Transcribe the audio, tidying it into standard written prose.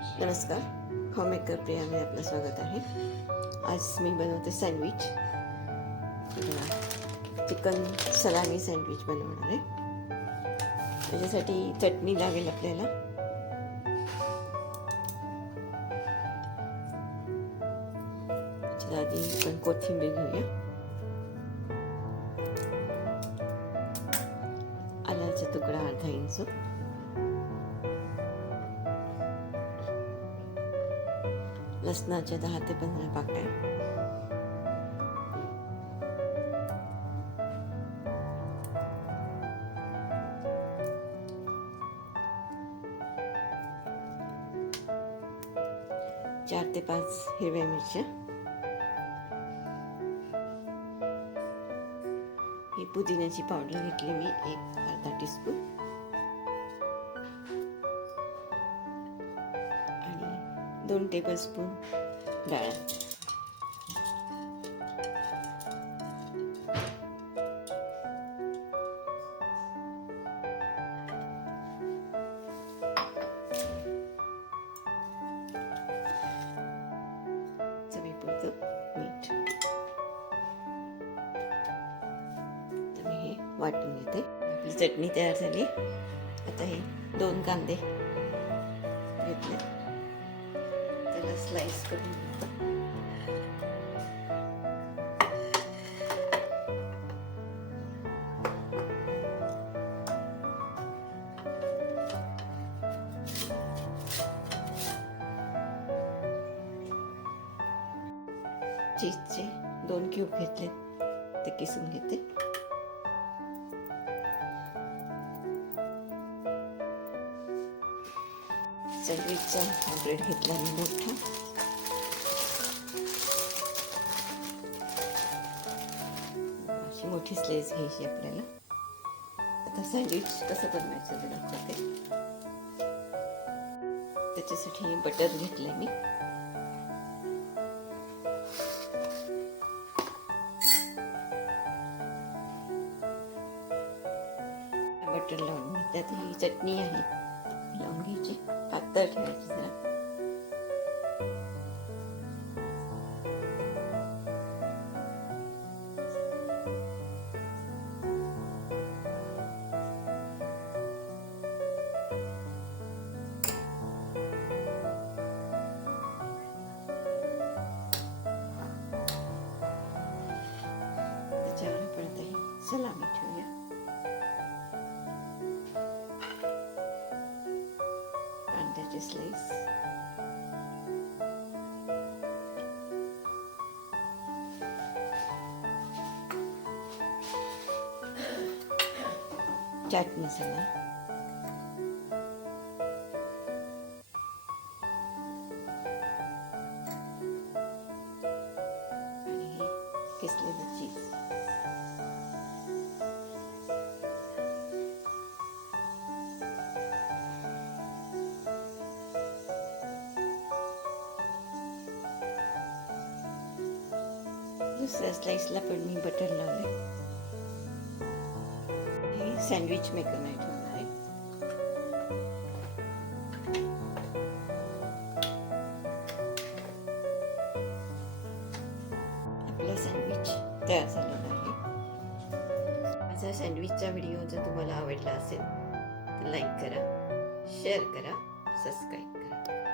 नमस्कार, होममेकर प्रियामध्ये आपलं स्वागत आहे. आज मी बनवते सँडविच. चिकन सलामी सँडविच बनवणार आहे. त्याच्यासाठी चटणी लागेल आपल्याला. आधी आपण कोथिंबीर घेऊया. आल्याचा तुकडा अर्धा इंच, लसणाच्या 10 ते 15 पाकळ्या, चार ते 5 हिरव्या मिरच्या, ही पुदिन्याची पावडर घेतली मी अर्धा टीस्पून, आणि 2 टेबलस्पून डाळ. चवीपुरतं मीठ. तर मी हे वाटून घेते. आपली चटणी तयार झाली. आता हे 2 कांदे घेतले, त्याला स्लाइस करून घेऊ. चीजचे 2 क्यूब घेतले, ते किसून घेते. सँडविचचा ब्रेड घेतला मी मोठा. अशी मोठी स्लाइस घ्यायची आपल्याला. आता सँडविच कसं बनवायचं ते दाखवते. त्याच्यासाठी बटर घेतलं मी. बटर लावून त्यात ही चटणी आहे, लावून घ्यायची. पातळ ठेवायची जरा. त्याच्यावर आपण आता ही सलामी ठेवूया. कांद्याची स्लाइस, चाट मसाला, आणि हे किसलेलं चीज. दुसऱ्या स्लाइसला पण मी बटर लावले. हे सँडविच मेकर नाही ठेवणार आहे. आपला सँडविच तयार झालेला आहे. माझा सँडविचचा व्हिडिओ जर तुम्हाला आवडला असेल तर लाईक करा, शेअर करा, सबस्क्राईब करा.